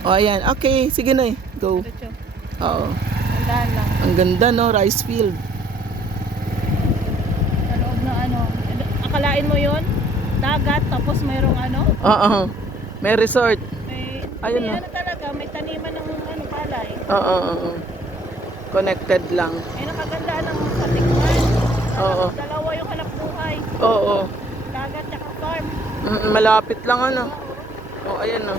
O, ayan. Okay, sige na go. Diretso. Oo. Tandaan lang. Ang ganda, no? Rice field. Sa loob ng ano. Akalain mo yun? Dagat, tapos mayroong ano? Oo. May resort. May, Ayun, may no? ano talaga, may taniman ng ano, palay. Oo, oo. Connected lang. Eh, nakagandaan ng sa tikman. Oo. Dalawa yung hanap buhay. Oo. Dagat at farm. Malapit lang, ano? O, ayan, no?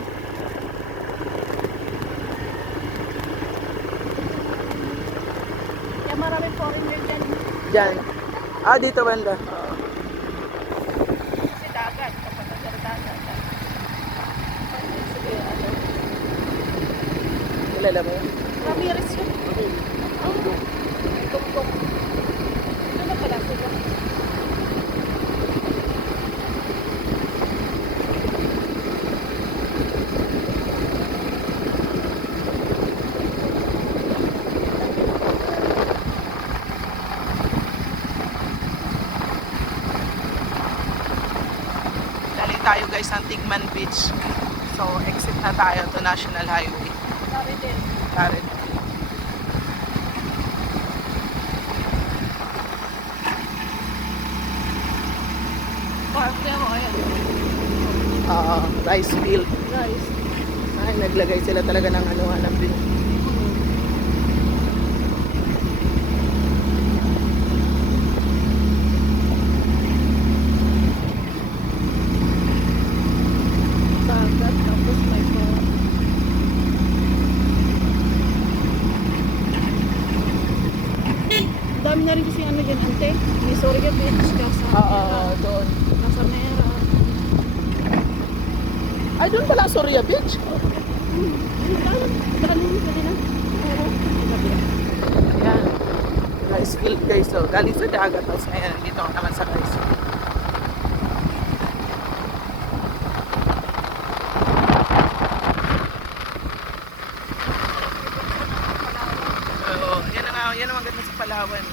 Kaya maraming foreigner dyan. Diyan. Dito banda. Oo. Kasi dagat. Kapag sa dagat. Sige, ano. Kilala mo yun? Ramirez yun. Oh, tuk-tuk. Ano na pala sila? Dali tayo guys ng Tigman Beach. So, exit na tayo to National Highway. Sabi din. Karin. Park na mo, ayan. Rice field. Guys. Ay, naglagay sila talaga ng ano, hanap din. Dagat, tapos may pa. Dami na rin kasi ano dyan, ante. May Soria Beach, Casa Mera. Doon. Casa Mera. Ay, doon pala ang Soria Beach. Dami mo kanina. Oo. Ayan. Rice field guys. So, galing sa dagat. Tapos ngayon, dito ako naman sa rice field. Oo, yan ang maganda sa Palawan.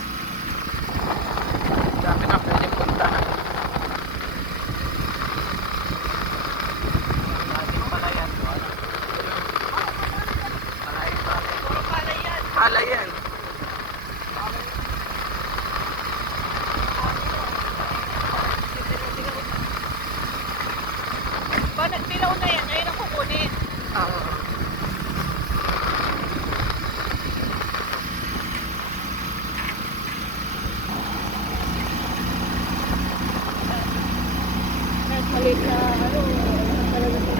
Dami na pwedeng puntahan. Daming palayan. Palayan. Ba, nagpilaw na yan. Ayun ang kukunin. Oo. Kahit maliit na ano, talaga to.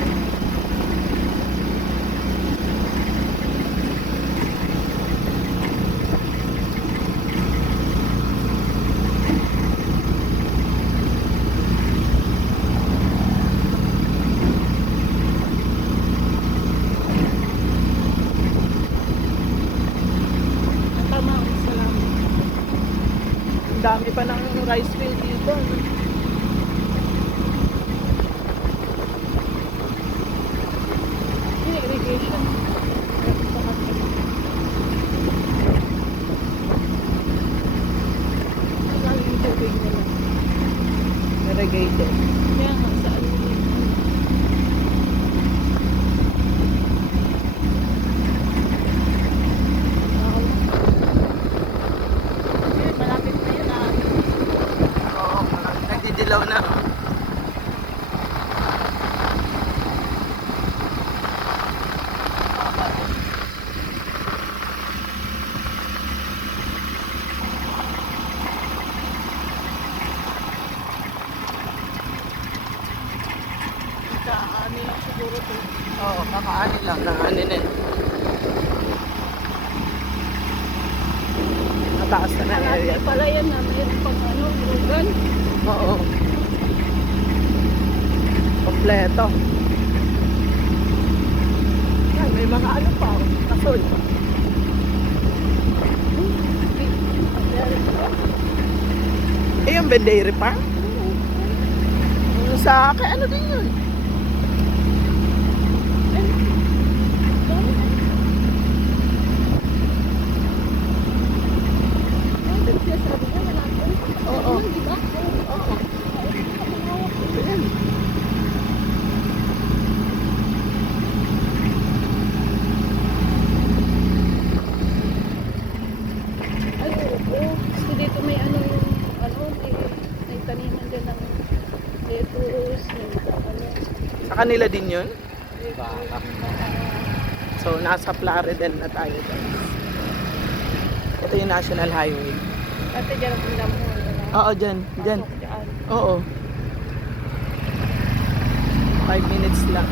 Tama, salamat. Ang dami pa ng rice field dito. Yung irrigation. Ang galing yung tubig nila. Irrigated. Kaya nga, saan yun? Malapit na yun ah. Oo, nagdidilaw na. Ano lang siguro to. Oo, kakaani lang. Nakaani na eh. Mataas na na area. Malapit pala yan na mayroon pang ano, lugan. Oo. Kompleto. Yan, may mga ano pa. Kasol pa. Eh, yung Bendeire pa? Yung sa, kaya ano din yun? Oo. Oo. Ayan. taniman din ng lettuce, yung ano, Sa kanila din yun? baka. So, nasa Plaridel na tayo guys. Ito yung National Highway. Dati dyan ang pinam mo. Oo, dyan. Dyan. Pasok dyan. Oo. 5 minutes lang.